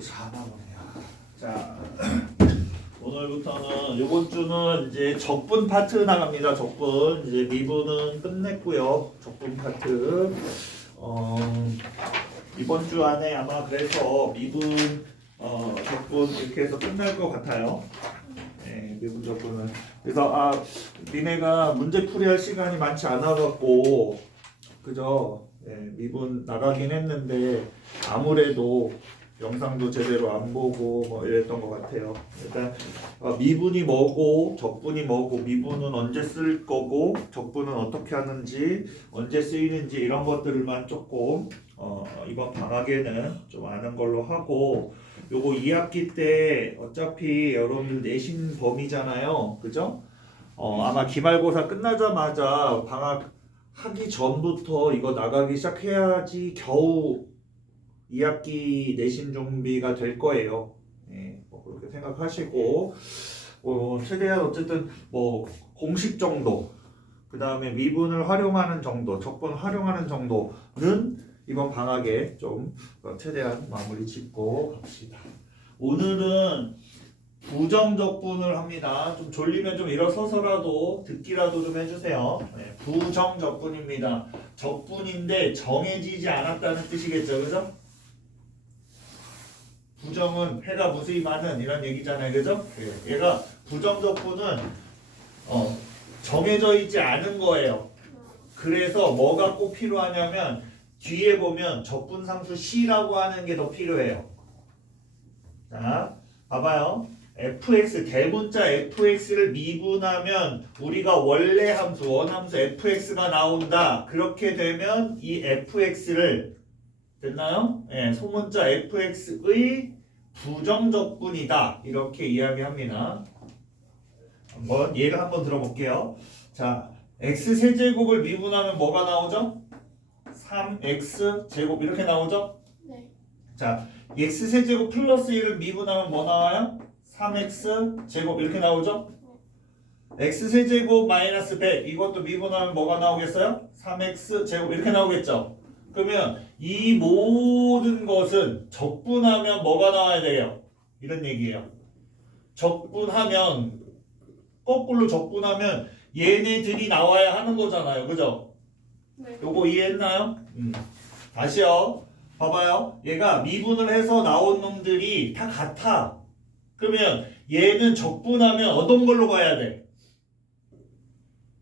또 자나 보네요. 자, 오늘부터는 이번 주는 이제 적분 파트 나갑니다. 적분 이제 미분은 끝냈고요. 적분 파트 이번 주 안에 아마 그래서 미분 적분 이렇게 해서 끝날 것 같아요. 네, 미분 적분은 그래서 니네가 문제 풀이할 시간이 많지 않아갖고 그죠? 네, 미분 나가긴 했는데 아무래도 영상도 제대로 안 보고 뭐 이랬던 것 같아요. 일단 미분이 뭐고 적분이 뭐고 미분은 언제 쓸 거고 적분은 어떻게 하는지 언제 쓰이는지 이런 것들만 조금 이번 방학에는 좀 아는 걸로 하고 요거 2학기 때 어차피 여러분들 내신 범위잖아요. 그죠? 아마 기말고사 끝나자마자 방학 하기 전부터 이거 나가기 시작해야지 겨우 2학기 내신 준비가 될 거예요. 네, 뭐 그렇게 생각하시고 최대한 어쨌든 뭐 공식 정도 그 다음에 미분을 활용하는 정도 적분 활용하는 정도는 이번 방학에 좀 최대한 마무리 짓고 갑시다. 오늘은 부정적분을 합니다. 좀 졸리면 좀 일어서서라도 듣기라도 좀 해주세요. 네, 부정적분입니다. 적분인데 정해지지 않았다는 뜻이겠죠, 그죠? 부정은 해가 무수히 많은 이런 얘기잖아요, 그죠? 네, 얘가 부정적분은 정해져 있지 않은 거예요. 그래서 뭐가 꼭 필요하냐면 뒤에 보면 적분상수 C라고 하는 게 더 필요해요. 자, 봐봐요. fx 대문자 fx를 미분하면 우리가 원래 함수 원함수 fx가 나온다. 그렇게 되면 이 fx를 됐나요? 네, 소문자 fx의 부정적분이다. 이렇게 이야기합니다. 한번 예를 한번 들어볼게요. 자, x세제곱을 미분하면 뭐가 나오죠? 3x 제곱 이렇게 나오죠? 네. 자, x세제곱 플러스 1을 미분하면 뭐 나와요? 3x 제곱 이렇게 나오죠? x세제곱 마이너스 100 이것도 미분하면 뭐가 나오겠어요? 3x 제곱 이렇게 나오겠죠? 그러면 이 모든 것은 적분하면 뭐가 나와야 돼요? 이런 얘기예요. 적분하면 거꾸로 적분하면 얘네들이 나와야 하는 거잖아요. 그죠? 네. 요거 이해했나요? 다시요. 봐봐요. 얘가 미분을 해서 나온 놈들이 다 같아. 그러면 얘는 적분하면 어떤 걸로 가야 돼?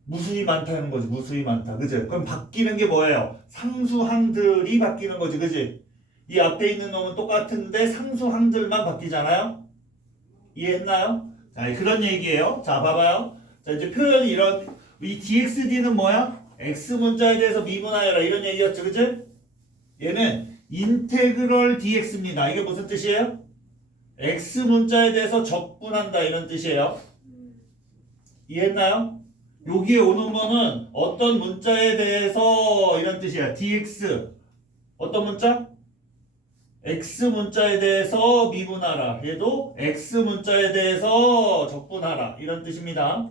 무수히 많다는 거지. 무수히 많다. 그죠? 그럼 바뀌는 게 뭐예요? 상수항들이 바뀌는 거지. 그지? 이 앞에 있는 놈은 똑같은데 상수항들만 바뀌잖아요? 이해했나요? 자, 그런 얘기예요. 자, 봐봐요. 자, 이제 표현이 이 dxd는 뭐야? x 문자에 대해서 미분하여라. 이런 얘기였죠. 그지? 얘는 인테그럴 dx입니다. 이게 무슨 뜻이에요? x 문자에 대해서 적분한다. 이런 뜻이에요. 이해했나요? 여기에 오는 거는 어떤 문자에 대해서 이런 뜻이야. dx 어떤 문자? x 문자에 대해서 미분하라. 얘도 x 문자에 대해서 적분하라. 이런 뜻입니다.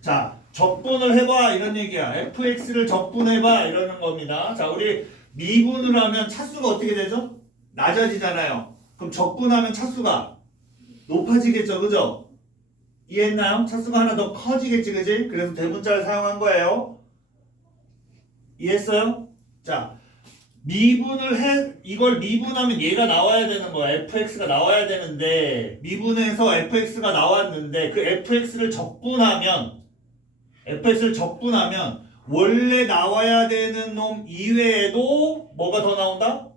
자, 적분을 해봐 이런 얘기야. fx를 적분해봐 이러는 겁니다. 자, 우리 미분을 하면 차수가 어떻게 되죠? 낮아지잖아요. 그럼 적분하면 차수가 높아지겠죠. 그죠? 이해했나요? 차수가 하나 더 커지겠지. 그지? 그래서 대문자를 사용한 거예요. 이해했어요? 자, 이걸 미분하면 얘가 나와야 되는 거야. fx가 나와야 되는데 미분해서 fx가 나왔는데 그 fx를 적분하면 원래 나와야 되는 놈 이외에도 뭐가 더 나온다?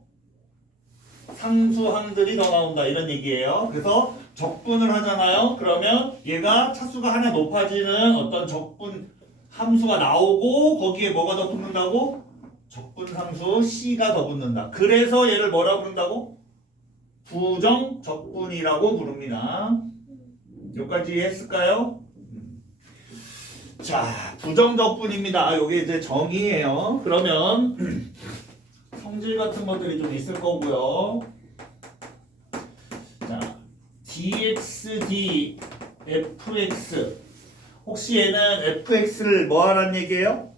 상수항들이 더 나온다. 이런 얘기예요. 그래서 적분을 하잖아요. 그러면 얘가 차수가 하나 높아지는 어떤 적분 함수가 나오고 거기에 뭐가 더 붙는다고? 적분상수 C가 더 붙는다. 그래서 얘를 뭐라 부른다고? 부정적분이라고 부릅니다. 여기까지 했을까요? 자, 부정적분입니다. 요게 이제 정의예요. 그러면 성질 같은 것들이 좀 있을 거고요. 자, dxd fx 혹시 얘는 fx를 뭐 하라는 얘기예요?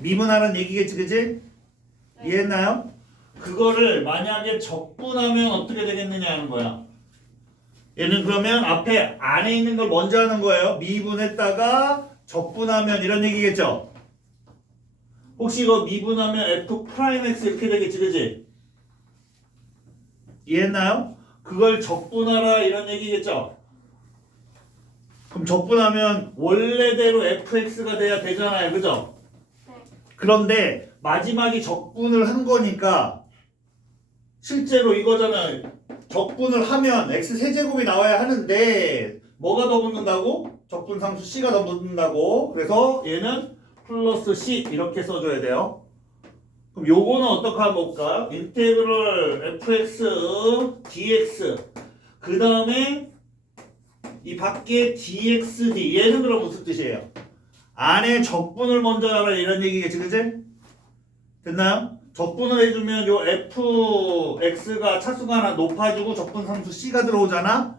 미분하라는 얘기겠지, 그지? 이해했나요? 그거를 만약에 적분하면 어떻게 되겠느냐 하는 거야. 얘는 그러면 앞에 안에 있는 걸 먼저 하는 거예요. 미분했다가 적분하면 이런 얘기겠죠. 혹시 이거 미분하면 F'X 이렇게 되겠지, 그지? 이해했나요? 그걸 적분하라 이런 얘기겠죠. 그럼 적분하면 원래대로 fx가 돼야 되잖아요, 그죠? 네. 그런데 마지막에 적분을 한 거니까 실제로 이거잖아요. 적분을 하면 x 세제곱이 나와야 하는데 뭐가 더 붙는다고? 적분 상수 c가 더 붙는다고. 그래서 얘는 플러스 c 이렇게 써줘야 돼요. 그럼 요거는 어떻게 하면 볼까? 인테그럴 fx dx 그 다음에 이 밖에 dxd 얘는 그럼 무슨 뜻이에요? 안에 적분을 먼저 하라 이런 얘기겠지, 그치? 됐나요? 적분을 해주면 요 fx가 차수가 하나 높아지고 적분 상수 c가 들어오잖아?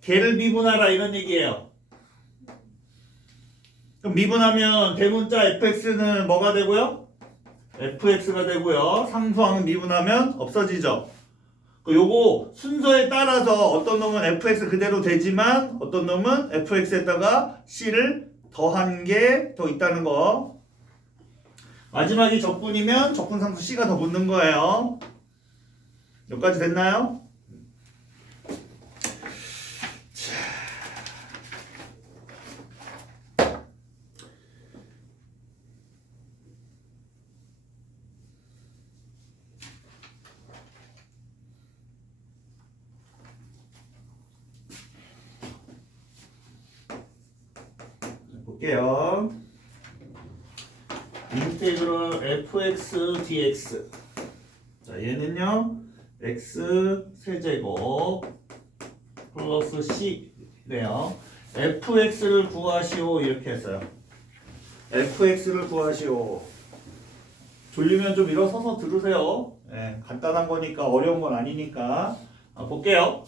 걔를 미분하라 이런 얘기예요. 그럼 미분하면 대문자 fx는 뭐가 되고요? fx가 되고요. 상수항은 미분하면 없어지죠. 요거 순서에 따라서 어떤 놈은 fx 그대로 되지만 어떤 놈은 fx에다가 c를 더한 게 더 있다는 거. 마지막이 적분이면 적분 상수 c가 더 붙는 거예요. 여기까지 됐나요? 볼게요. 인테그럴 fx dx. 자, 얘는요. x 세제곱 플러스 c래요. fx를 구하시오 이렇게 했어요. fx를 구하시오. 졸리면 좀 일어서서 들으세요. 네, 간단한 거니까 어려운 건 아니니까. 볼게요.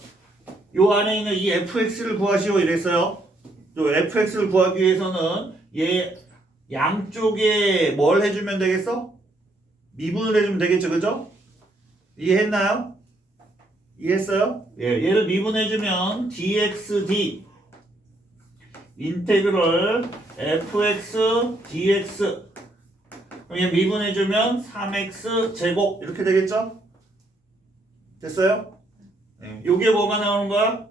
요 안에 있는 이 fx를 구하시오 이랬어요. 요 fx를 구하기 위해서는 얘 양쪽에 뭘 해주면 되겠어? 미분을 해주면 되겠죠, 그죠? 이해했나요? 이해했어요? 예, 얘를 미분해주면 dxd 인테그럴 fx dx 그럼 얘 미분해주면 3x 제곱 이렇게 되겠죠? 됐어요? 예, 요게 뭐가 나오는 거야?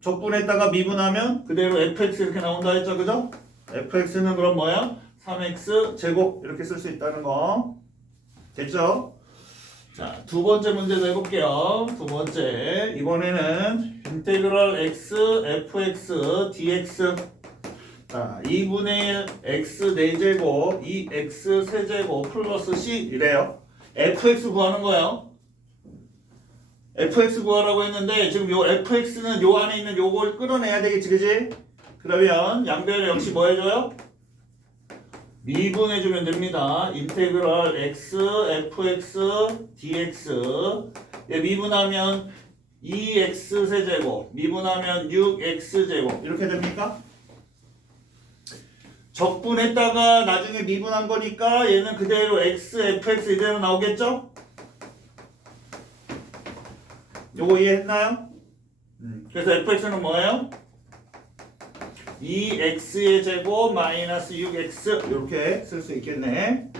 적분했다가 미분하면 그대로 fx 이렇게 나온다 했죠, 그죠? fx는 그럼 뭐야? 3x 제곱 이렇게 쓸 수 있다는 거 됐죠? 자, 두 번째 문제도 해볼게요. 두 번째 이번에는 인테그럴 x fx dx 자, 2분의 1 x 4제곱 2x 세제곱 플러스 c 이래요. fx 구하는 거예요. fx 구하라고 했는데 지금 요 fx는 요 안에 있는 요걸 끌어내야 되겠지, 그지? 그러면 양변을 역시 뭐 해줘요? 미분해주면 됩니다. 인테그럴 x fx dx 예, 미분하면 2x 세제곱 미분하면 6x 제곱 이렇게 됩니까? 적분했다가 나중에 미분한 거니까 얘는 그대로 x fx 이대로 나오겠죠? 요거 이해했나요? 그래서 fx는 뭐예요? 2x의 제곱 마이너스 6x 이렇게 쓸 수 있겠네.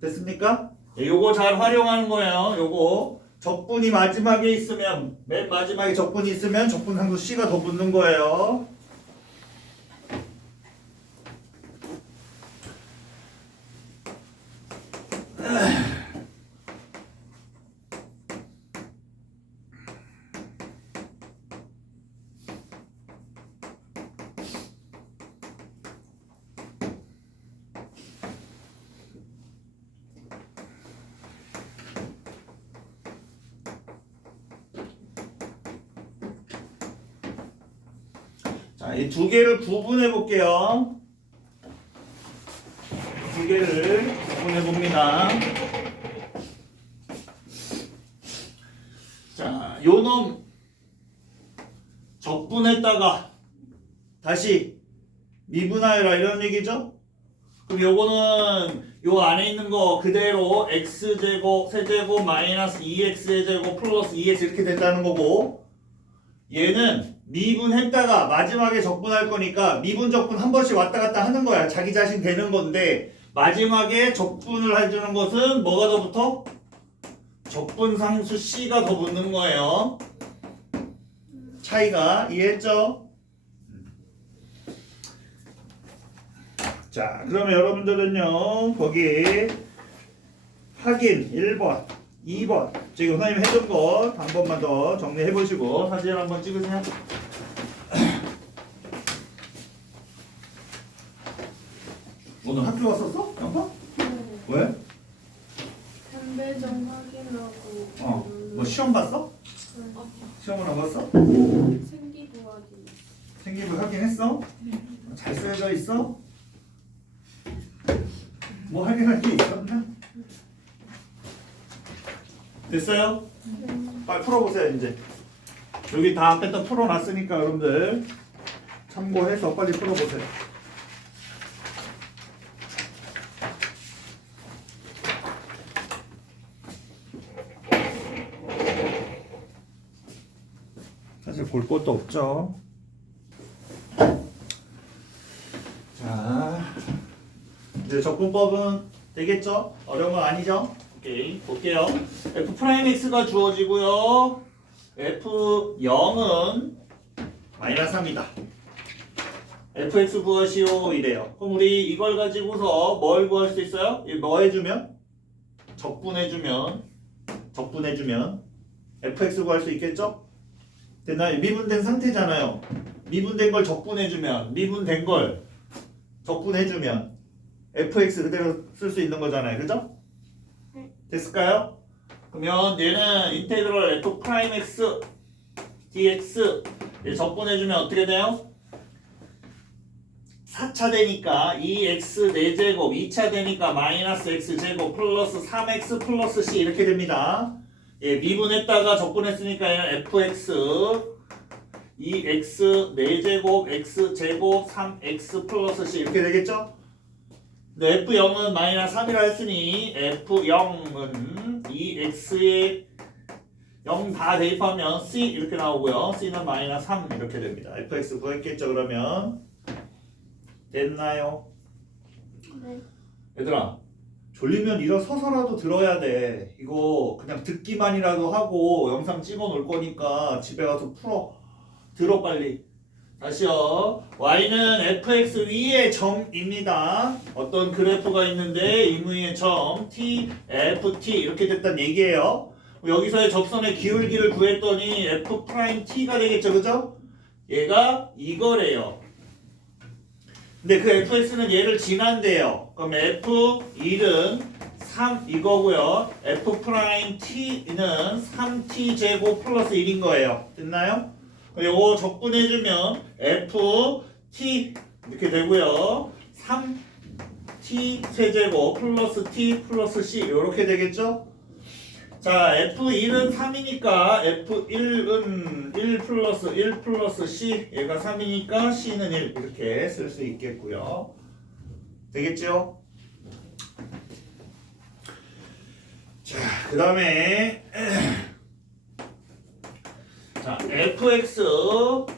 됐습니까? 예, 요거 잘 활용하는 거예요. 요거 적분이 마지막에 있으면 맨 마지막에 적분이 있으면 적분 상수 c가 더 붙는 거예요. 자, 이 두 개를 구분해 볼게요. 두 개를 구분해 봅니다. 자, 요놈 적분했다가 다시 미분하여라 이런 얘기죠? 그럼 요거는 요 안에 있는 거 그대로 x제곱 세제곱 마이너스 2x의 제곱 플러스 2x 이렇게 된다는 거고, 얘는 미분했다가 마지막에 적분할 거니까 미분 적분 한 번씩 왔다 갔다 하는 거야. 자기 자신 되는 건데 마지막에 적분을 해주는 것은 뭐가 더 붙어? 적분상수 C가 더 붙는 거예요. 차이가 이해했죠? 자, 그러면 여러분들은요 거기 확인 1번 2번 지금 선생님 해준 거 한 번만 더 정리해 보시고 사진 한번 찍으세요. 오늘 학교 왔었어? 영파? 네. 왜? 담배점 확인하고 뭐 시험 봤어? 네. 시험을 안 봤어? 생기부 확인. 생기부 확인했어? 잘 쓰여져 있어? 뭐 확인할 게 있었나? 됐어요? 빨리 풀어보세요 이제. 여기 다 앞에 또 풀어놨으니까 여러분들 참고해서 빨리 풀어보세요. 사실 볼 것도 없죠. 자, 이제 적분법은 되겠죠? 어려운 건 아니죠? 오케이, 볼게요. F'X가 주어지고요. F0은 마이너스 3이다. fx 구하시오 이래요. 그럼 우리 이걸 가지고서 뭘 구할 수 있어요? 뭐 해주면? 적분해주면 fx 구할 수 있겠죠? 됐나요? 미분된 상태잖아요. 미분된 걸 적분해주면, 미분된 걸 적분해주면 fx 그대로 쓸 수 있는 거잖아요. 그죠? 됐을까요? 그러면 얘는 인테그럴 f'(x) dx 적분해주면 어떻게 돼요? 4차 되니까 2x 4제곱, 2차 되니까 마이너스 x제곱 플러스 3x 플러스 c 이렇게 됩니다. 예, 미분했다가 적분했으니까 얘는 fx 2x 4제곱 x제곱 3x 플러스 c 이렇게 되겠죠? 근데 F0은 마이너스 3이라 했으니 F0은 2x에 0 다 대입하면 C 이렇게 나오고요. C는 마이너스 3 이렇게 됩니다. fx 구했겠죠 그러면? 됐나요? 네. 얘들아 졸리면 일어서서라도 들어야 돼. 이거 그냥 듣기만이라도 하고 영상 찍어 놓을 거니까 집에 가서 풀어. 들어 빨리. 다시요. y는 fx 위의 점입니다. 어떤 그래프가 있는데 이 위의 점 t, ft 이렇게 됐단 얘기예요. 여기서의 접선의 기울기를 구했더니 f't가 되겠죠. 그죠? 얘가 이거래요. 근데 그 fx는 얘를 지난대요. 그럼 f1은 3 이거고요. f't는 3t 제곱 플러스 1인 거예요. 됐나요? 요거 적분해주면 ft 이렇게 되고요. 3t 세제곱 플러스 t 플러스 c 이렇게 되겠죠? 자, f1은 3이니까 f1은 1 플러스 c 얘가 3이니까 c는 1 이렇게 쓸 수 있겠고요. 되겠죠? 자, 그 다음에 자, fx는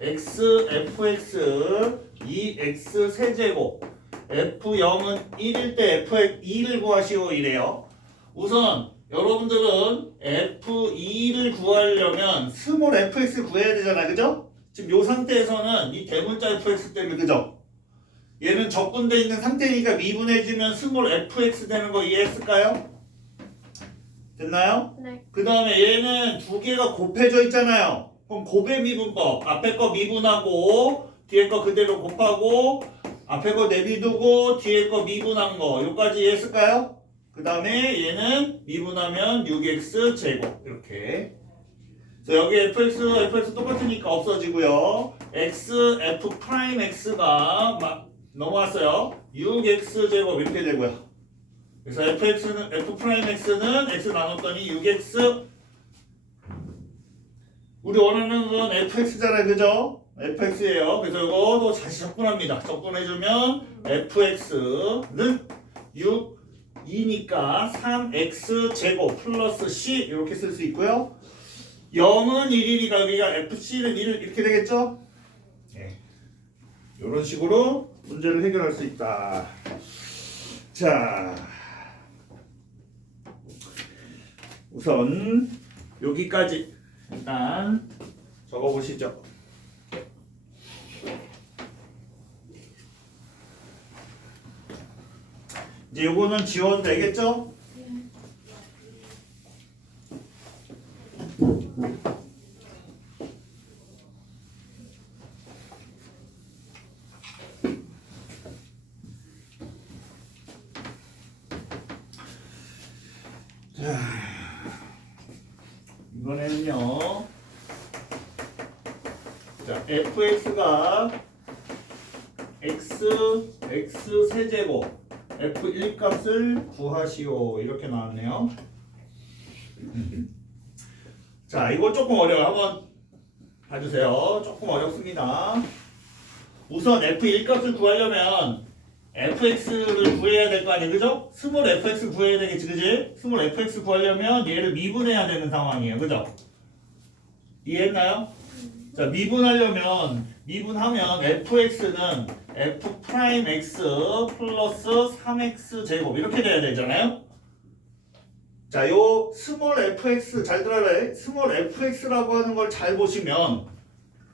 fx 2x 세제곱 f0은 1일 때 f2를 구하시오 이래요. 우선 여러분들은 f2를 구하려면 스몰 fx 구해야 되잖아. 그죠? 지금 이 상태에서는 이 대문자 fx 때문에 그죠? 얘는 적분돼 있는 상태니까 미분해주면 스몰 fx 되는 거 이해했을까요? 됐나요? 네. 그 다음에 얘는 두 개가 곱해져 있잖아요. 그럼 곱의 미분법. 앞에 거 미분하고 뒤에 거 그대로 곱하고 앞에 거 내비두고 뒤에 거 미분한 거 요까지 이해했을까요? 그 다음에 얘는 미분하면 6x 제곱 이렇게. 그래서 여기 fx 똑같으니까 없어지고요. f'x가 넘어왔어요. 6x 제곱 이렇게 되고요. 그래서 fx는 x 나눴더니 6x 우리 원하는 건 fx잖아요. 그죠? fx예요. 그래서 이거도 다시 적분합니다. 적분해주면 fx는 6, 2니까 3x 제곱 플러스 c 이렇게 쓸 수 있고요. 0은 1이니까 여기가 fc는 1 이렇게 되겠죠? 네. 이런 식으로 문제를 해결할 수 있다. 자, 우선 여기까지 일단 적어보시죠. 이제 요거는 지워도 되겠죠? 자, 이번에는요. 자, fx가 x 세제곱 f1 값을 구하시오 이렇게 나왔네요. 자, 이거 조금 어려워요. 한번 봐주세요. 조금 어렵습니다. 우선 f1 값을 구하려면 fx를 구해야 될 거 아니에요, 그죠? 스몰 fx 구해야 되겠지, 그지? 스몰 fx 구하려면 얘를 미분해야 되는 상황이에요, 그죠? 이해했나요? 자, 미분하면 fx는 f 프라임 x 플러스 3x 제곱 이렇게 돼야 되잖아요. 자, 요 스몰 fx 잘 들어요. 스몰 fx라고 하는 걸 잘 보시면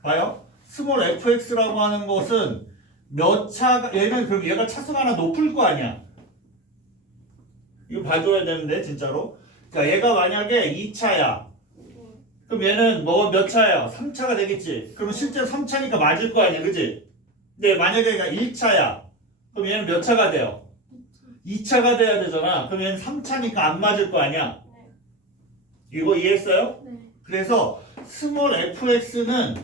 봐요. 스몰 fx라고 하는 것은 몇 차가 얘는 그럼 얘가 차수가 하나 높을 거 아니야. 이거 봐줘야 되는데 진짜로. 자, 얘가 만약에 2차야. 그럼 얘는 뭐 몇 차야? 3차가 되겠지. 그럼 실제로 3차니까 맞을 거 아니야, 그지? 근데 만약에 얘가 1차야. 그럼 얘는 몇 차가 돼요? 2차가 돼야 되잖아. 그럼 얘는 3차니까 안 맞을 거 아니야. 이거 이해했어요? 네. 그래서 스몰 fx는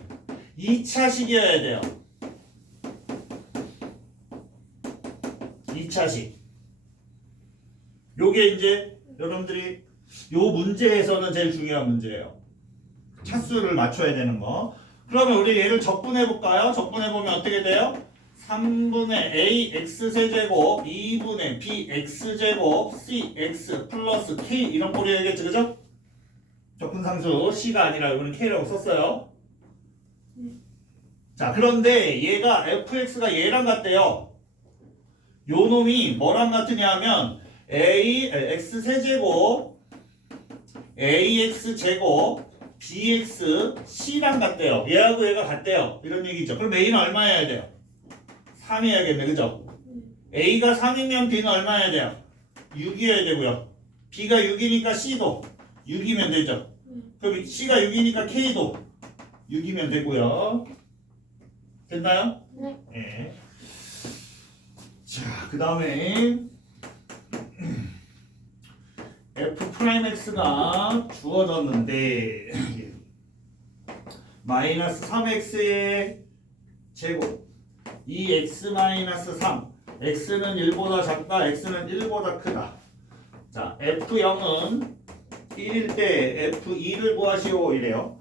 2차식이어야 돼요. 2차식. 요게 이제 여러분들이 요 문제에서는 제일 중요한 문제예요. 차수를 맞춰야 되는 거. 그러면 우리 얘를 적분해 볼까요? 적분해 보면 어떻게 돼요? 3분의 a x 세제곱 2분의 b x 제곱 c x 플러스 k 이런 꼴이 되겠죠, 그죠? 적분상수 c가 아니라 이거는 k라고 썼어요. 자, 그런데 얘가 fx가 얘랑 같대요. 요 놈이 뭐랑 같으냐 하면 x 세제곱 ax 제곱 bx c랑 같대요. 얘하고 얘가 같대요. 이런 얘기죠. 그럼 a는 얼마 해야 돼요? 3 해야겠네, 그죠? a가 3이면 b는 얼마 해야 돼요? 6이어야 되고요. b가 6이니까 c도 6이면 되죠. 그럼 c가 6이니까 k도 6이면 되고요. 됐나요? 네. 네. 자, 그 다음에 f 프라임 x가 주어졌는데 마이너스 3x의 제곱 2x 마이너스 3 x는 1보다 작다 x는 1보다 크다. 자, f0은 1일 때 f2를 구하시오 이래요.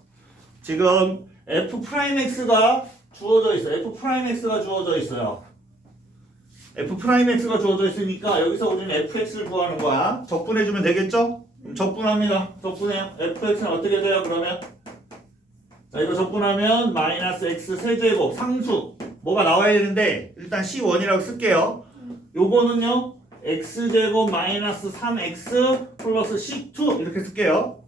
지금 f 프라임 x가 주어져 있어요. f 프라임 x가 주어져 있어요. f 프라임 x가 주어져 있으니까 여기서 우리는 fx를 구하는 거야. 적분해주면 되겠죠? 그럼 적분합니다. 적분해요. fx는 어떻게 돼요? 그러면 자, 이거 적분하면 마이너스 x 세제곱 상수 뭐가 나와야 되는데 일단 c1이라고 쓸게요. 요거는요 x제곱 마이너스 3x 플러스 c2 이렇게 쓸게요.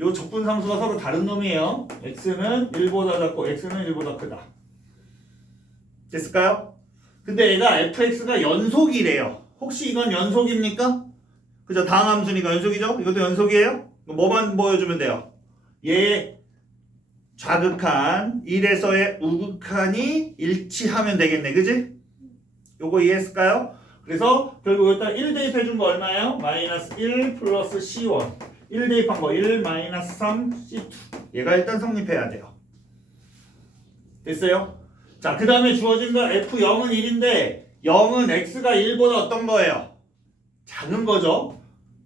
요 적분상수가 서로 다른 놈이에요. x는 1보다 작고 x는 1보다 크다. 됐을까요? 근데 얘가 fx가 연속이래요. 혹시 이건 연속입니까? 그죠? 다항 함수니까 연속이죠? 이것도 연속이에요? 뭐만 보여주면 돼요? 얘 좌극한 1에서의 우극한이 일치하면 되겠네, 그지? 요거 이해했을까요? 그래서 결국 여기다 1 대입해 준 거 얼마예요? 마이너스 1 플러스 c1 1 대입한 거 1 마이너스 3 c2 얘가 일단 성립해야 돼요. 됐어요? 자, 그 다음에 주어진 거 f0은 1인데 0은 x가 1보다 어떤 거예요? 작은 거죠?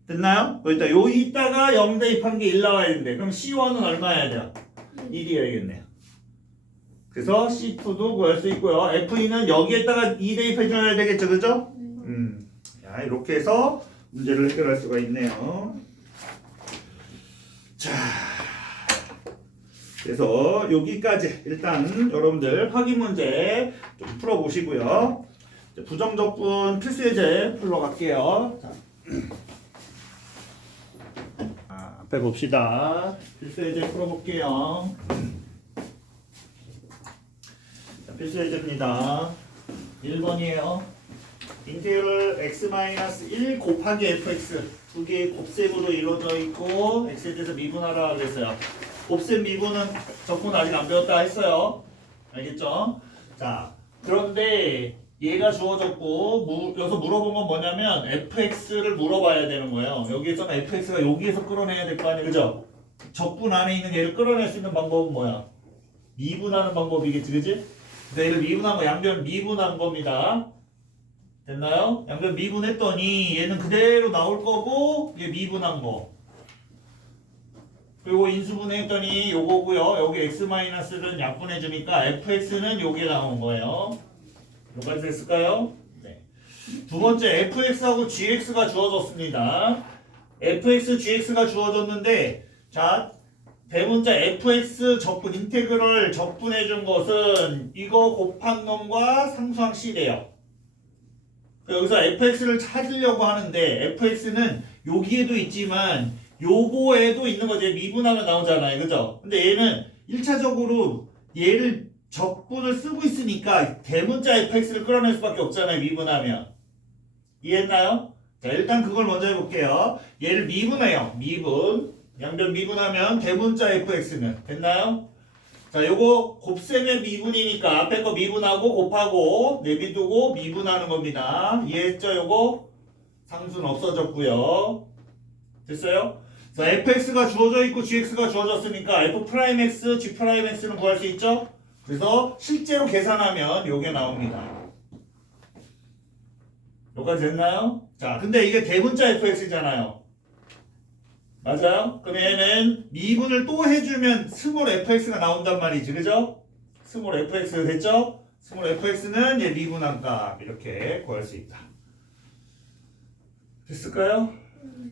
됐나요? 여기다 요 이따가 0 대입한 게 1 나와야 되는데 그럼 c1은 얼마여야 돼요? 1이어야겠네요. 그래서 C2도 구할 수 있고요. F2는 여기에다가 2 대입해줘야 되겠죠, 그죠? 자, 이렇게 해서 문제를 해결할 수가 있네요. 자, 그래서 여기까지 일단 여러분들 확인 문제 좀 풀어보시고요. 부정적분 필수 예제 풀러갈게요. 자, 앞에 봅시다. 필수 예제 풀어볼게요. 자, 필수 예제입니다. 1번이에요. 인테그럴 x-1 곱하기 fx 두 개의 곱셈으로 이루어져 있고 x에 대해서 미분하라 그랬어요. 곱셈 미분은 적분 아직 안 배웠다 했어요. 알겠죠? 자, 그런데 얘가 주어졌고 여기서 물어본 건 뭐냐면 fx를 물어봐야 되는 거예요. 여기에서는 fx가 여기에서 끌어내야 될 거 아니에요, 그죠? 적분 안에 있는 얘를 끌어낼 수 있는 방법은 뭐야? 미분하는 방법이겠지, 그지? 그래서 얘를 미분한 거, 양변 미분한 겁니다. 됐나요? 양변 미분했더니 얘는 그대로 나올 거고 얘 미분한 거. 그리고 인수분해했더니 요거고요. 여기 x-는 약분해주니까 fx는 요게 나온 거예요. 여기까지 됐을까요? 네. 두 번째 fx하고 gx가 주어졌습니다. fx, gx가 주어졌는데 자 대문자 fx 적분 인테그럴 적분해준 것은 이거 곱한 놈과 상수항 c래요. 여기서 fx를 찾으려고 하는데 fx는 여기에도 있지만 요거에도 있는 거지. 미분하면 나오잖아요, 그죠? 근데 얘는 1차적으로 얘를 적분을 쓰고 있으니까 대문자 fx를 끌어낼 수밖에 없잖아요, 미분하면. 이해했나요? 자, 일단 그걸 먼저 해볼게요. 얘를 미분해요. 미분. 양변 미분하면 대문자 fx는 됐나요? 자, 요거 곱셈의 미분이니까 앞에 거 미분하고 곱하고 내비두고 미분하는 겁니다. 이해했죠? 요거 상수는 없어졌고요. 됐어요? 자, fx가 주어져 있고 gx가 주어졌으니까 f'x, g'x는 구할 수 있죠? 그래서 실제로 계산하면 요게 나옵니다. 여기까지 됐나요? 자, 근데 이게 대문자 fx잖아요. 맞아요? 그럼 얘는 미분을 또 해주면 스몰 fx가 나온단 말이지, 그죠? 스몰 fx 됐죠? 스몰 fx는 얘 미분한 값 이렇게 구할 수 있다. 됐을까요?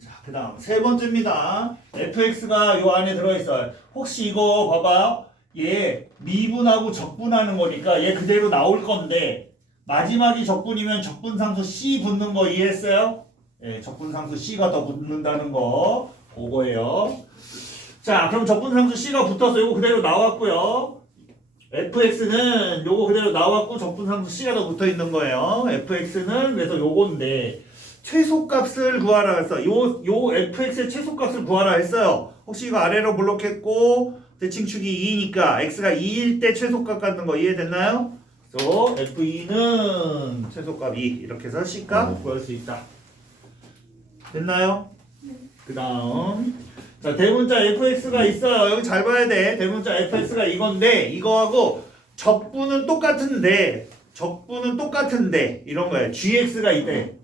자, 그 다음 세 번째입니다. fx가 요 안에 들어있어요. 혹시 이거 봐봐. 얘 미분하고 적분하는 거니까 얘 그대로 나올 건데 마지막이 적분이면 적분상수 c 붙는 거 이해했어요? 예, 적분상수 c가 더 붙는다는 거 그거예요. 자, 그럼 적분상수 c가 붙어서 요거 그대로 나왔고요. fx는 요거 그대로 나왔고 적분상수 c가 더 붙어 있는 거예요. fx는 그래서 요건데 최소값을 구하라 했어. 요 fx의 최소값을 구하라 했어요. 혹시 이거 아래로 블록했고 대칭축이 2니까 x가 2일 때 최소값 갖는 거 이해됐나요? 그래서 f2는 최소값 2 이렇게 해서 c값 구할 수 있다. 됐나요? 그 다음 자 대문자 fx가 있어요. 여기 잘 봐야 돼. 대문자 fx가 이건데 이거하고 적분은 똑같은데 이런 거예요. gx가 있대.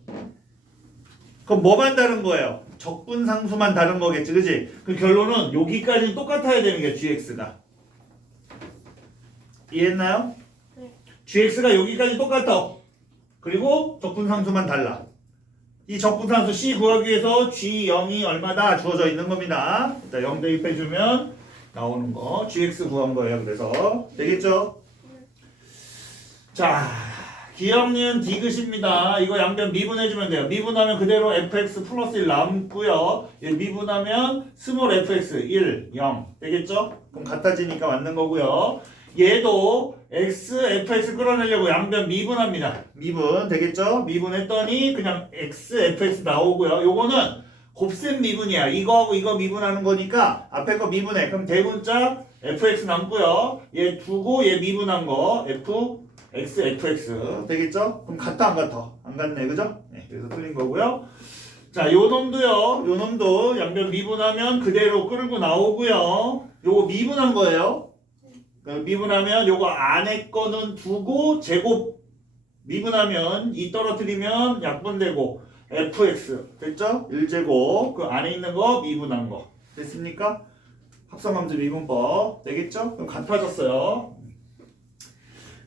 그럼 뭐만 다른 거예요? 적분 상수만 다른 거겠지, 그지? 그 결론은 여기까지는 똑같아야 되는 게 gx가. 이해했나요? 네. gx가 여기까지 똑같아. 그리고 적분 상수만 달라. 이 적분 상수 c 구하기 위해서 g0이 얼마다 주어져 있는 겁니다. 자, 0 대입해주면 나오는 거 gx 구한 거예요. 그래서 되겠죠? 자, 기억니은 디귿입니다. 이거 양변 미분해주면 돼요. 미분하면 그대로 fx 플러스 1 남고요. 얘 미분하면 스몰 fx 1, 0 되겠죠? 그럼 같아지니까 맞는 거고요. 얘도 x, fx 끌어내려고 양변 미분합니다. 미분 되겠죠? 미분했더니 그냥 x, fx 나오고요. 요거는 곱셈 미분이야. 이거하고 이거 미분하는 거니까 앞에 거 미분해. 그럼 대문자 fx 남고요. 얘 두고 얘 미분한 거 x, fx 되겠죠? 그럼 같아 안 같아? 안 같네, 그죠? 네, 그래서 틀린 거고요. 자, 요 놈도 양변 미분하면 그대로 끌고 나오고요. 요거 미분한 거예요. 미분하면 요거 안에 거는 두고 제곱 미분하면 2 떨어뜨리면 약분되고 fx 됐죠? 1제곱 그 안에 있는 거 미분한 거 됐습니까? 합성함수 미분법 되겠죠? 그럼 같아졌어요.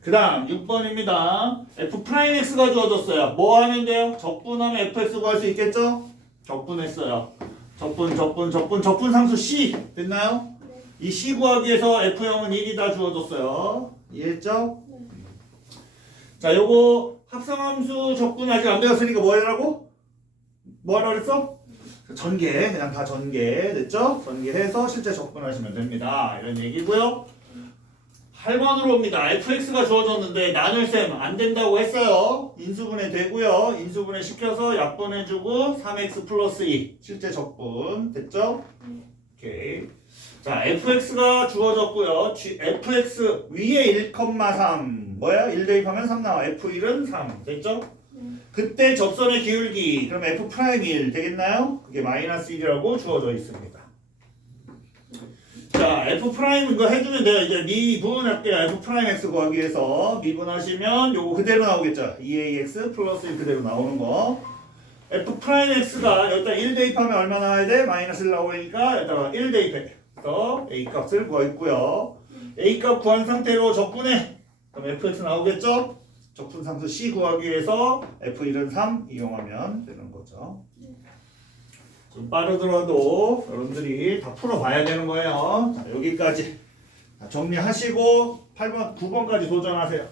그 다음 6번입니다. F'X가 주어졌어요. 뭐 하면 돼요? 적분하면 Fx 구할 수 있겠죠? 적분했어요. 적분 상수 C 됐나요? 네. 이 C 구하기 위해서 F형은 1이다 주어졌어요. 이해했죠? 네. 자, 요거 합성함수 적분 아직 안 배웠으니까 뭐 하라고? 뭐 하라고 그랬어? 전개, 그냥 다 전개 됐죠? 전개해서 실제 적분하시면 됩니다. 이런 얘기고요. 8번으로 옵니다. fx가 주어졌는데 나눌셈 안 된다고 했어요. 인수분해 되고요. 인수분해 시켜서 약분해주고 3x 플러스 2 실제 적분 됐죠? 오케이. 자, fx가 주어졌고요. fx 위에 1,3 뭐야? 1 대입하면 3 나와. f1은 3 됐죠? 그때 접선의 기울기 그럼 f'1 되겠나요? 그게 마이너스 1이라고 주어져 있습니다. 자, f' 이거 해주면 돼요. 이제 미분할게요. f'(x) 구하기 위해서 미분하시면 요거 그대로 나오겠죠. 2ax 플러스 1 그대로 나오는 거. f'x가 여기다 1 대입하면 얼마 나와야 돼? 마이너스 1 나오니까 여기다가 1 대입해. 그래서 a 값을 구했고요. a 값 구한 상태로 적분해. 그럼 fx 나오겠죠? 적분상수 c 구하기 위해서 f1은 3 이용하면 되는 거죠. 좀 빠르더라도 여러분들이 다 풀어봐야 되는 거예요. 자, 여기까지 정리하시고 8번, 9번까지 도전하세요.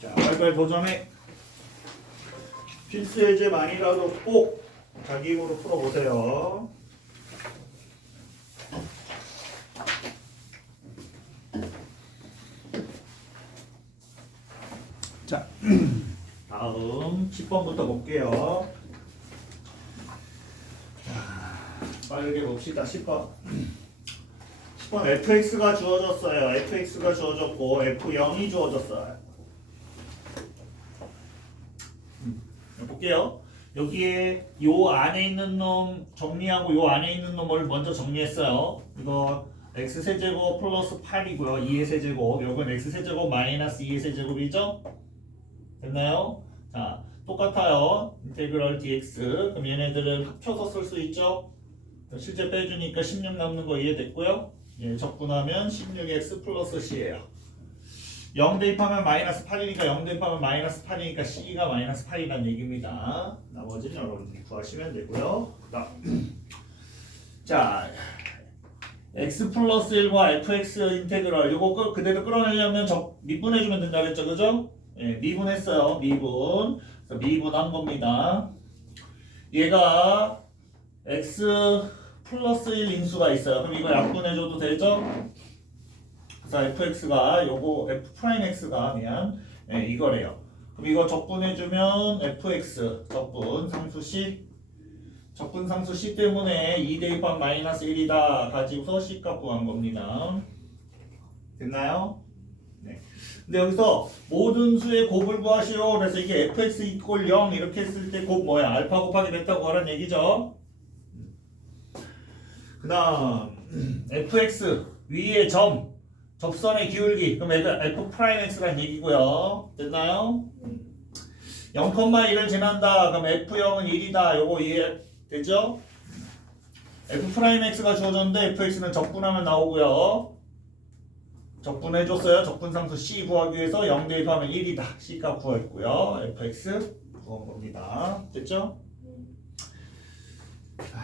자, 빨리빨리 도전해. 필수 예제만이라도 꼭 자기 힘으로 풀어보세요. 자, 다음 10번부터 볼게요. 자, 빠르게 봅시다. 10번. 10번 fx가 주어졌어요. fx가 주어졌고 f0이 주어졌어요. 볼게요. 여기에 요 안에 있는 놈 정리하고 요 안에 있는 놈을 먼저 정리했어요. 이거 x세제곱 플러스 8이고요. 2의 세제곱. 요건 x세제곱 마이너스 2의 세제곱이죠? 됐나요? 자, 똑같아요. 인테그럴 dx. 그럼 얘네들을 합쳐서 쓸 수 있죠? 실제 빼주니까 16 남는 거 이해됐고요. 예, 적분하면 16x 플러스 c예요. 0 대입하면 마이너스 8이니까 0 대입하면 마이너스 8이니까 c가 마이너스 8이란 얘기입니다. 나머지는 여러분들이 구하시면 되고요. 그다음 자, x 플러스 1과 fx 인테그럴 이거 그대로 끌어내려면 미분해주면 된다 그랬죠, 그죠? 예, 미분했어요. 미분. 그래서 미분한 겁니다. 얘가 x 플러스 1 인수가 있어요. 그럼 이거 약분해줘도 되죠? 그래서 fx가 요거 f'x가 예, 이거래요. 그럼 이거 적분해주면 fx 적분 상수 c 적분 상수 c 때문에 2 대입한 마이너스 1이다 가지고서 c 값 구한 겁니다. 됐나요? 네. 근데 여기서 모든 수의 곱을 구하시오. 그래서 이게 fx 이꼴 0 이렇게 했을 때 곱 뭐야? 알파 곱하기 베타 구하라는 얘기죠. 그 다음 fx 위에 접선의 기울기 그럼 f'x라는 얘기고요. 됐나요? 0,1을 지난다. 그럼 f0은 1이다. 요거 이해되죠? f'x가 주어졌는데 fx는 적분하면 나오고요. 적분해줬어요. 적분상수 c 구하기 위해서 0 대입하면 1이다. c 값 구했고요. fx 구한 겁니다. 됐죠?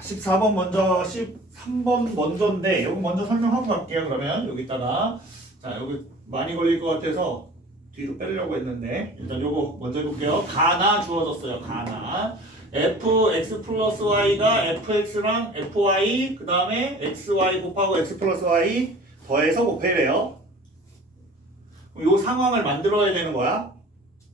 14번 먼저 13번 먼저인데 여기 먼저 설명하고 갈게요. 그러면 여기다가 자 여기 많이 걸릴 것 같아서 뒤로 빼려고 했는데 일단 요거 먼저 해볼게요. 가나 주어졌어요. 가나 fx 플러스 y가 fx랑 fy 그 다음에 xy 곱하고 x 플러스 y 더해서 곱해래요. 요 상황을 만들어야 되는 거야.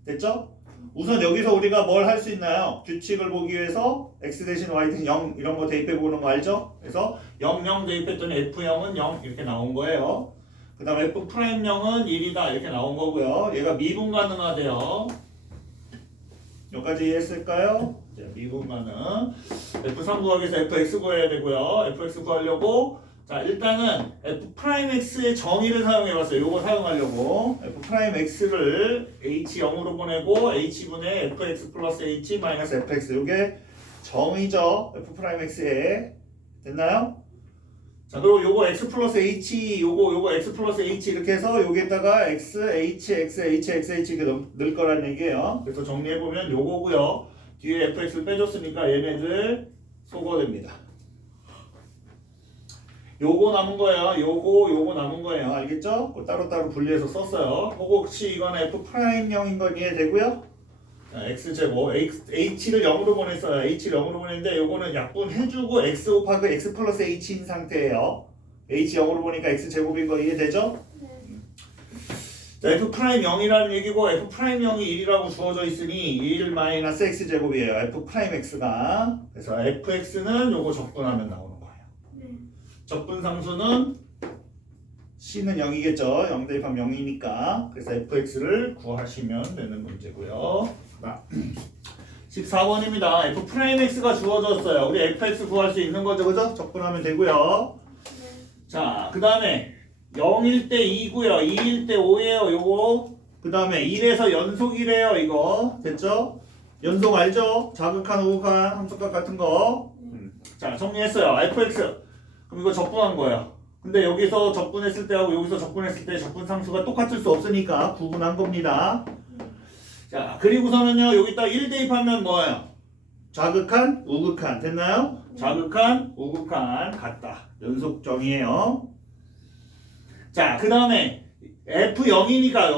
됐죠? 우선 여기서 우리가 뭘 할 수 있나요? 규칙을 보기 위해서 x 대신 y 대신 0 이런 거 대입해 보는 거 알죠? 그래서 0, 0 대입했더니 f0은 0 이렇게 나온 거예요. 그 다음 f'0은 1이다 이렇게 나온 거고요. 얘가 미분 가능하대요. 여기까지 이해했을까요? 미분 가능. f3 구하기 위해서 fx 구해야 되고요. fx 구하려고 자, 일단은 f'x의 정의를 사용해봤어요. 요거 사용하려고. f'x를 h0으로 보내고 h분의 fx 플러스 h 마이너스 fx. 요게 정의죠. f'x에. 됐나요? 자, 그리고 요거 x 플러스 h, 요거 x 플러스 h 이렇게 해서 여기에다가 x, h, x, h, x, h 이렇게 넣을 거란 얘기예요. 그래서 정리해보면 요거고요. 뒤에 fx를 빼줬으니까 얘네들 소거됩니다. 요거 남은 거예요. 요거 남은 거예요. 알겠죠? 따로따로 분리해서 썼어요. 혹시 이건 f'0인 건 이해되고요? 자, x제곱 h를 0으로 보냈어요. h를 0으로 보냈는데 요거는 약분해주고 x 곱하기 x 플러스 h인 상태예요. h 0으로 보니까 x제곱인 거 이해되죠? 네. 자, f'0이라는 얘기고 f'0이 1이라고 주어져 있으니 1 마이너스 x제곱이에요. f'x가. 그래서 fx는 요거 적분하면 나오는 거예요. 네. 적분상수는 c는 0이겠죠. 0 대입하면 0이니까. 그래서 fx를 구하시면 되는 문제고요. 14번입니다. f'x가 주어졌어요. 우리 fx 구할 수 있는 거죠. 그죠? 적분하면 되고요. 네. 자, 그 다음에 0일 때 2고요. 2일 때 5예요. 요거. 그 다음에 1에서 연속이래요. 이거. 됐죠? 연속 알죠? 자극한, 우극한, 함수값 같은 거. 자, 정리했어요. fx. 그럼 이거 적분한 거예요. 근데 여기서 적분했을 때하고 여기서 적분했을 때 적분상수가 똑같을 수 없으니까 구분한 겁니다. 자, 그리고서는요. 여기다 1 대입하면 뭐예요? 자극한, 우극한. 됐나요? 자극한, 우극한 같다. 연속 정의예요. 자, 그 다음에 F0이니까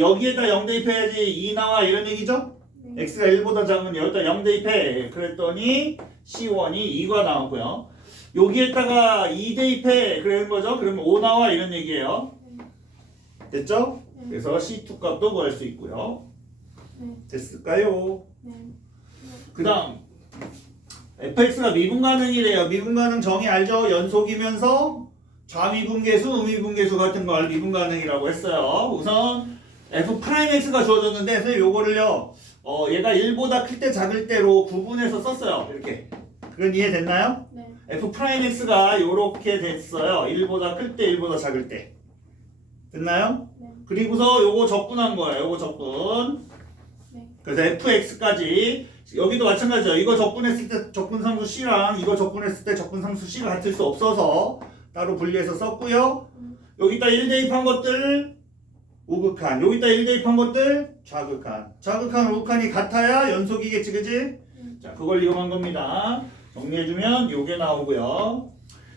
여기에다 0 대입해야지 2 나와 이런 얘기죠? 네. x가 1보다 작으면 여기다 0 대입해. 그랬더니 C1이 2가 나왔고요. 여기에다가 2 대입해. 그러는 거죠? 그러면 5 나와 이런 얘기예요. 됐죠? 네. 그래서 C2 값도 구할 수 있고요. 네. 됐을까요? 네. 그 다음 fx가 미분가능이래요. 미분가능 정의 알죠? 연속이면서 좌미분계수, 우미분계수 같은 걸 미분가능이라고 했어요. 우선 f'x가 주어졌는데 선생님 요거를요 얘가 1보다 클 때 작을 때로 구분해서 썼어요. 이렇게. 그건 이해됐나요? 네. f'x가 요렇게 됐어요. 1보다 클 때, 1보다 작을 때. 됐나요? 네. 그리고서 요거 적분한 거예요. 요거 적분. 네. 그래서 fx까지 여기도 마찬가지죠. 이거 적분했을 때 적분상수 c랑 이거 적분했을 때 적분상수 c가 같을 수 없어서 따로 분리해서 썼고요. 여기다 1 대입한 것들 우극한, 여기다 1 대입한 것들 좌극한. 좌극한, 우극한이 같아야 연속이겠지, 그지? 자, 그걸 이용한 겁니다. 정리해주면 요게 나오고요.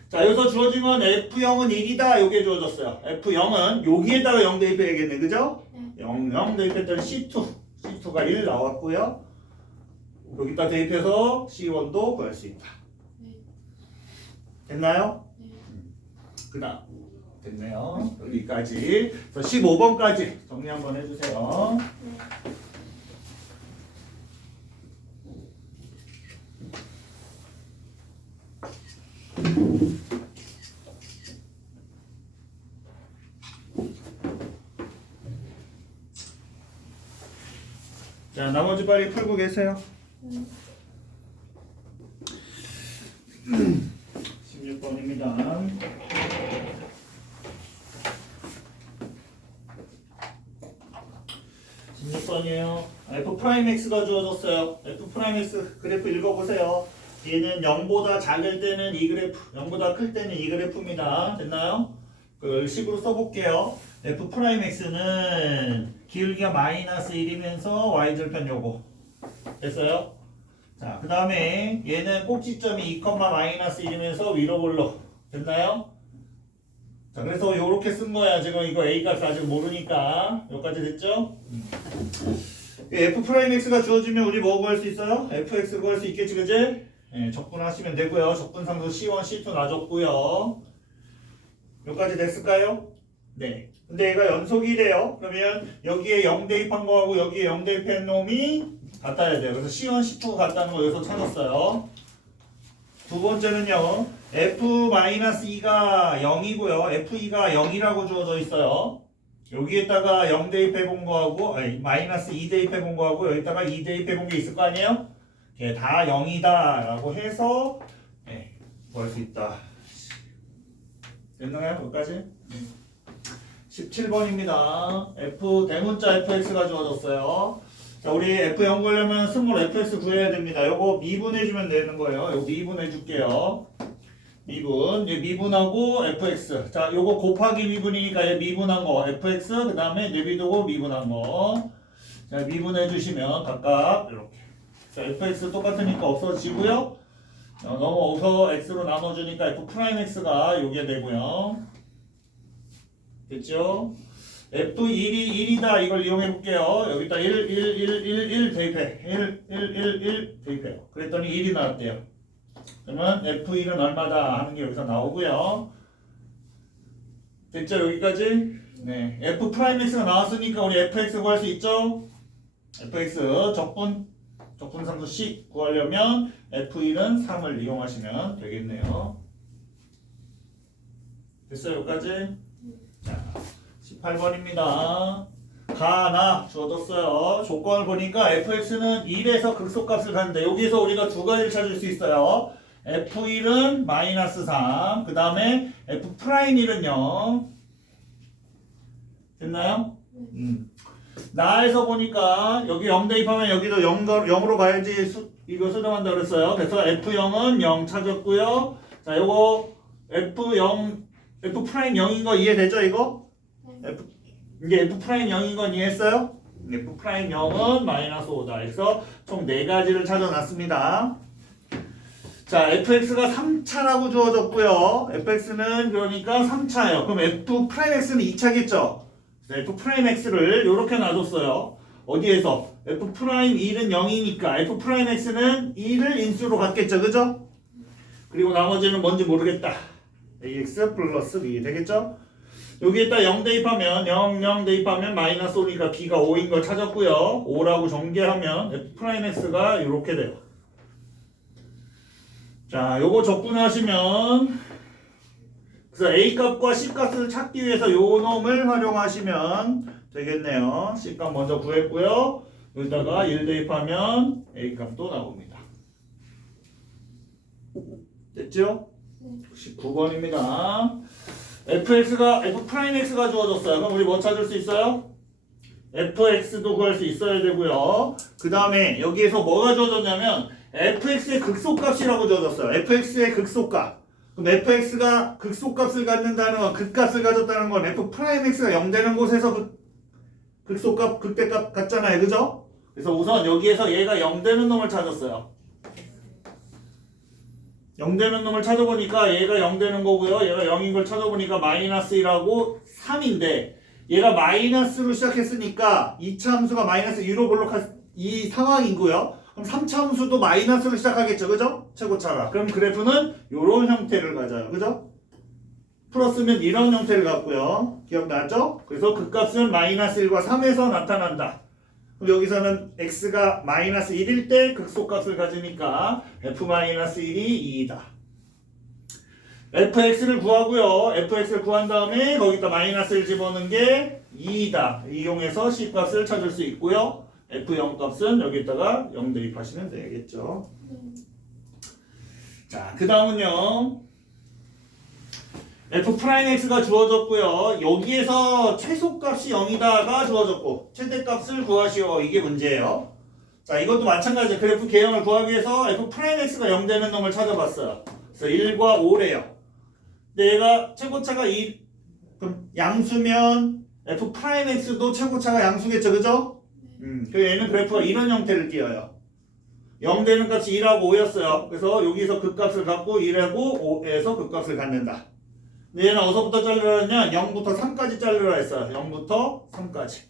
자, 여기서 주어진 건 F0은 1이다. 요게 주어졌어요. F0은 여기에다가 0 대입해야겠네, 그죠? 네. 0 대입했더니 C2가 1 나왔고요. 여기다 대입해서 C1도 구할 수 있다. 네. 됐나요? 네. 그 다음 됐네요. 여기까지. 그래서 15번까지 정리 한번 해주세요. 네. 자, 나머지 빨리 풀고 계세요. 16번입니다. 이에요. f'x가 주어졌어요. f'x 그래프 읽어보세요. 얘는 0보다 작을 때는 이 그래프, 0보다 클 때는 이 그래프입니다. 됐나요? 그걸 식으로 써볼게요. f'x는 기울기가 마이너스 1이면서 y절편 요거. 됐어요? 자, 그 다음에 얘는 꼭지점이 2, 마이너스 1이면서 위로 올라. 됐나요? 자, 그래서 요렇게 쓴 거야. 지금 이거 A 값 아직 모르니까. 여기까지 됐죠? f'x가 주어지면 우리 뭐 구할 수 있어요? fx 구할 수 있겠지, 그지? 네, 적분하시면 되고요. 적분상수 C1, C2 놔줬고요. 여기까지 됐을까요? 네. 근데 얘가 연속이래요. 그러면 여기에 0 대입한 거하고 여기에 0 대입한 놈이 같아야 돼요. 그래서 C1, C2가 같다는 거 여기서 찾았어요. 두 번째는요. F-2가 0이고요. F2가 0이라고 주어져 있어요. 여기에다가 0 대입해 본 거하고 마이너스 2 대입해 본 거하고 여기다가 2 대입해 본 게 있을 거 아니에요? 예, 다 0이다 라고 해서 뭐 할 수 있다. 됐나요? 여기까지? 17번입니다. F 대문자 fx가 주어졌어요. 자, 우리 f 연구하려면 스몰 fx 구해야 됩니다. 요거 미분해주면 되는 거예요. 요거 미분해줄게요. 미분, 얘 미분하고 fx. 자, 요거 곱하기 미분이니까 얘 미분한 거 fx, 그 다음에 내비두고 미분한 거. 자, 미분해주시면 각각 이렇게. 자, fx 똑같으니까 없어지고요. 넘어오서 x로 나눠주니까 f'x가 요게 되고요. 됐죠? F1이 1이다 이걸 이용해 볼게요. 여기다 1 대입해. 1 대입해요. 그랬더니 1이 나왔대요. 그러면 F1은 얼마다 하는 게 여기서 나오고요. 됐죠? 여기까지? 네. F'X가 나왔으니까 우리 fx 구할 수 있죠? fx 적분상수 C 구하려면 F1은 3을 이용하시면 되겠네요. 됐어요? 여기까지? 자, 18번입니다. 가나 주어졌어요. 조건을 보니까 fx는 1에서 극소값을 갖는데 여기서 우리가 두 가지를 찾을 수 있어요. f1은 마이너스 3, 그 다음에 f'1은 0. 됐나요? 나에서 보니까 여기 0 대입하면 여기도 0으로 가야지 이거 수정한다 그랬어요. 그래서 f0은 0 찾았고요. 자, 요거 f0 F'0인 거 이해되죠, 이거? 네. 이게 F'0인 건 이해했어요? F'0은 마이너스 5다. 그래서 총 4가지를 찾아놨습니다. 자, fx가 3차라고 주어졌고요. fx는 그러니까 3차예요. 그럼 f'x는 2차겠죠? f'x를 이렇게 놔뒀어요. 어디에서? f'일은 0이니까 f'x는 2를 인수로 갖겠죠, 그죠? 그리고 나머지는 뭔지 모르겠다. ax 플러스 b 되겠죠? 여기에다 0 대입하면 0 대입하면 마이너스 5니까 b가 5인 걸 찾았고요. 5라고 전개하면 f'x가 이렇게 돼요. 자, 요거 적분하시면 그래서 a 값과 c 값을 찾기 위해서 요 놈을 활용하시면 되겠네요. c 값 먼저 구했고요. 여기다가 1 대입하면 a 값도 나옵니다. 됐죠? 19번입니다. f'x가 주어졌어요. 그럼 우리 뭐 찾을 수 있어요? fx도 구할 수 있어야 되고요. 그 다음에 여기에서 뭐가 주어졌냐면 fx의 극소값이라고 주어졌어요. fx의 극소값. 그럼 fx가 극소값을 갖는다는 건 극값을 가졌다는 건 f'x가 0 되는 곳에서 극소값, 극대값 같잖아요. 그죠? 그래서 우선 여기에서 얘가 0 되는 놈을 찾았어요. 0 되는 놈을 찾아보니까 얘가 0 되는 거고요. 얘가 0인 걸 찾아보니까 마이너스 1하고 3인데 얘가 마이너스로 시작했으니까 2차 함수가 마이너스 2로 볼록할 이 상황이고요. 그럼 3차 함수도 마이너스로 시작하겠죠. 그죠? 최고차가. 그럼 그래프는 이런 형태를 가져요. 그죠? 플러스면 이런 형태를 갖고요. 기억나죠? 그래서 극값은 마이너스 1과 3에서 나타난다. 그럼 여기서는 x가 마이너스 1일 때 극소값을 가지니까 f-1이 2이다. fx를 구하고요. fx를 구한 다음에 거기다 마이너스를 집어넣는 게 2이다. 이용해서 c값을 찾을 수 있고요. f0 값은 여기다가 0 대입하시면 되겠죠. 자, 그 다음은요. f'x가 주어졌고요. 여기에서 최소값이 0이다가 주어졌고 최대값을 구하시오. 이게 문제예요. 자, 이것도 마찬가지예요. 그래프 개형을 구하기 위해서 f'x가 0 되는 놈을 찾아봤어요. 그래서 1과 5래요. 근데 얘가 최고차가 2, 그럼 양수면 f'x도 최고차가 양수겠죠. 그죠? 그래서 얘는 그래프가 이런 형태를 띄어요. 0 되는 값이 1하고 5였어요. 그래서 여기서 극값을 갖고 1하고 5에서 극값을 갖는다. 근데 얘는 어디서부터 자르라 했냐? 0부터 3까지 자르라 했어요. 0부터 3까지.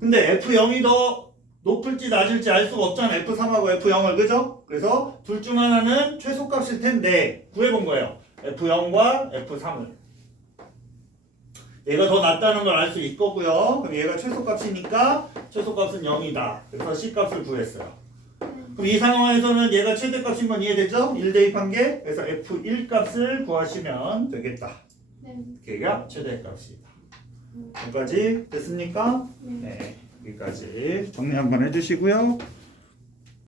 근데 F0이 더 높을지 낮을지 알 수가 없잖아. F3하고 F0을. 그죠? 그래서 둘 중 하나는 최소값일 텐데 구해본 거예요. F0과 F3을. 얘가 더 낫다는 걸 알 수 있거고요. 그럼 얘가 최소값이니까 최소값은 0이다. 그래서 C값을 구했어요. 그럼 이 상황에서는 얘가 최대값인 건 이해되죠? 1 대입한 게. 그래서 F1 값을 구하시면 되겠다. 네. 걔가 최대값이다. 여기까지 됐습니까? 네. 네. 여기까지 정리 한번 해주시고요.